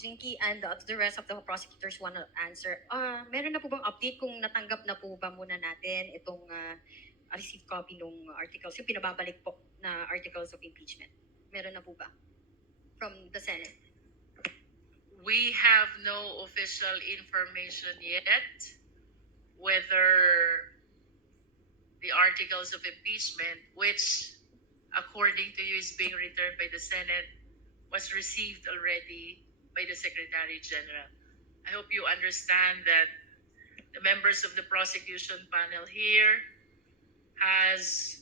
Jinky and to the rest of the prosecutors want to answer. Meron na po bang update kung natanggap na po ba muna natin itong received copy ng articles, yung pinababalik po na articles of impeachment? Meron na po ba from the Senate? We have no official information yet whether the articles of impeachment, which according to you is being returned by the Senate, was received already by the Secretary General. I hope you understand that the members of the prosecution panel here has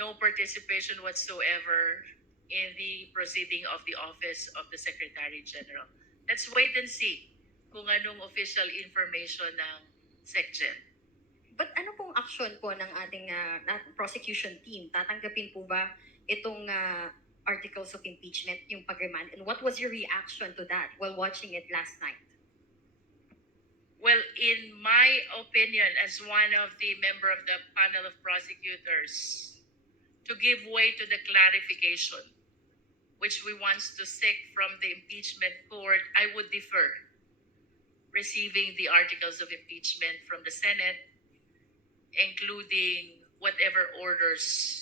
no participation whatsoever in the proceeding of the office of the Secretary General. Let's wait and see kung anong official information ng SecGen. But ano pong action po ng ating prosecution team? Tatanggapin po ba itong articles of impeachment, yung pag-remand? And what was your reaction to that while watching it last night? Well, in my opinion, as one of the member of the panel of prosecutors, to give way to the clarification which we want to seek from the impeachment court, I would defer receiving the articles of impeachment from the Senate, including whatever orders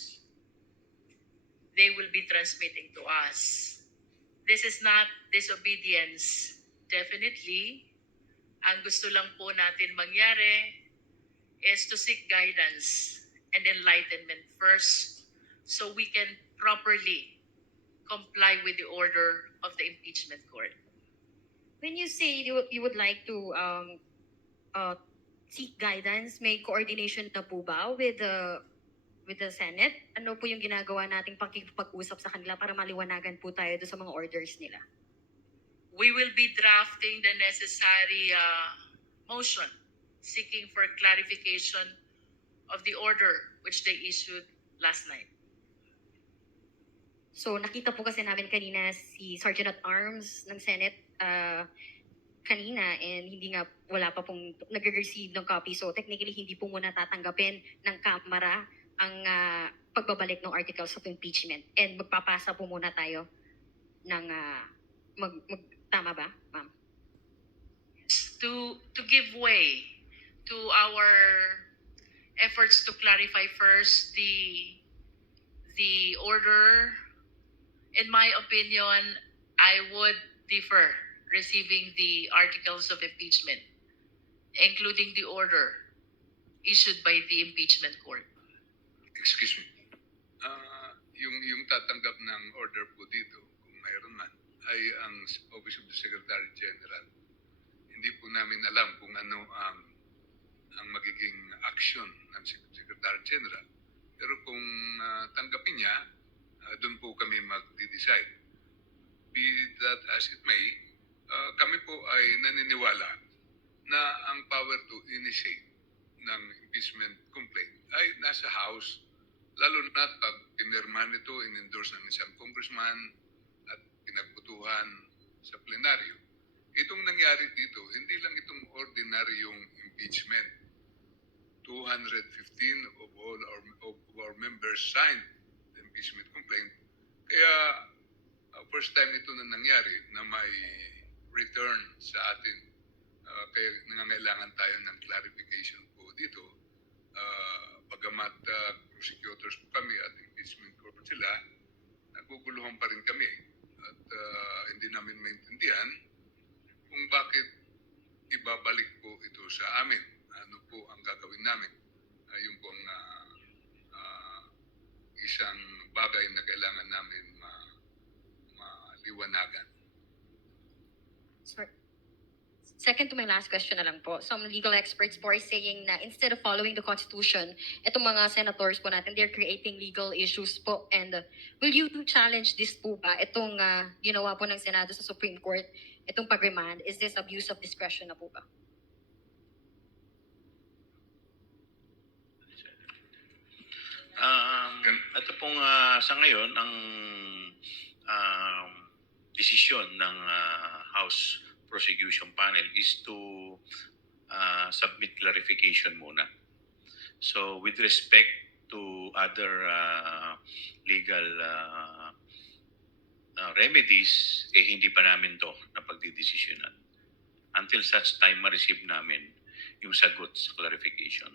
they will be transmitting to us. This is not disobedience. Definitely, ang gusto lang po natin mangyari is to seek guidance and enlightenment first so we can properly comply with the order of the impeachment court. When you say you would like to seek guidance, may coordination na po ba with the Senate? Ano po yung ginagawa nating pakikipag-usap sa kanila para maliwanagan po tayo doon sa mga orders nila? We will be drafting the necessary motion seeking for clarification of the order which they issued last night. So nakita po kasi namin kanina si Sergeant at Arms ng Senate kanina, and hindi nga, wala pa pong nag-receive ng copy. So technically hindi po muna tatanggapin ng Kamara ang pagbabalik ng articles of impeachment, and magpapasa po muna tayo ng tama ba, ma'am? To give way to our efforts to clarify first the order, in my opinion, I would defer receiving the articles of impeachment, including the order issued by the impeachment court. Excuse me. Yung tatanggap ng order po dito, kung mayroon man, ay ang Office of the Secretary General. Hindi po namin alam kung ano ang magiging action ng Secretary General. Pero kung tanggapin niya, doon po kami mag-decide. Be that as it may, kami po ay naniniwala na ang power to initiate ng impeachment complaint ay nasa House, lalo na pag pinirmahan ito, in-endorse ng isang congressman at pinagbutuhan sa plenaryo. Itong nangyari dito, hindi lang itong ordinaryong impeachment. 215 of our members signed the impeachment complaint. Kaya first time ito na nangyari na may return sa atin. Kaya nangangailangan tayo ng clarification po dito. Bagamat prosecutors po kami at impeachment court sila, naguguluhan pa rin kami. At hindi namin maintindihan kung bakit ibabalik po ito sa amin. Ano po ang gagawin namin. Yun po ang isang bagay na kailangan namin maliwanagan. Sorry. Second to my last question na lang po. Some legal experts po are saying na instead of following the Constitution, itong mga senators po natin, they're creating legal issues po. And will you challenge this po ba? Itong ginawa po ng Senado sa Supreme Court, itong pag-remand, is this abuse of discretion na po ba? Ito pong sa ngayon, ang desisyon ng House Prosecution Panel is to submit clarification muna. So with respect to other legal remedies, hindi pa namin to na pagdidesisyonan. Until such time ma-receive namin yung sagot sa clarification.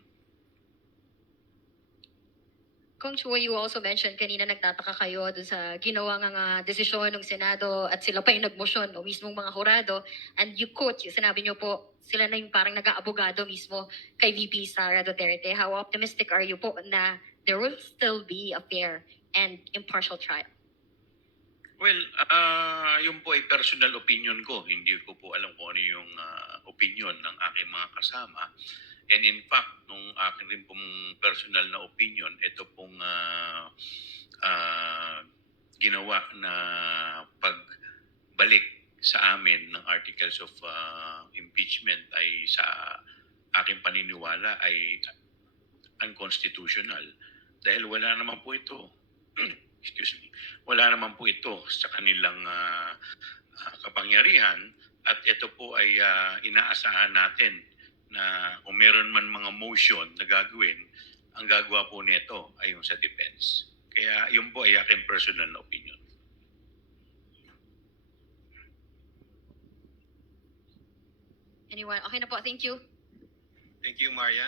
Kung Chua, you also mentioned kanina nagtataka kayo dun sa ginawa nga desisyon ng Senado at sila pa yung nagmosyon o mismong mga hurado, and you quote, sinabi niyo po, sila na yung parang nag-aabogado mismo kay VP Sara Duterte. How optimistic are you po na there will still be a fair and impartial trial? Well, yun po ay personal opinion ko. Hindi ko po alam kung ano yung opinion ng aking mga kasama. And in fact, nung akin rin pong personal na opinion, ito pong ginawa na pagbalik sa amin ng articles of impeachment ay sa aking paniniwala ay unconstitutional. Dahil wala naman po ito, excuse me, wala naman po ito sa kanilang kapangyarihan, at ito po ay inaasahan natin na kung meron man mga motion na gagawin, ang gagawa po nito ay yung sa defense. Kaya yun po ay aking personal na opinion. Anyone? Okay na po, thank you. Thank you, Marian.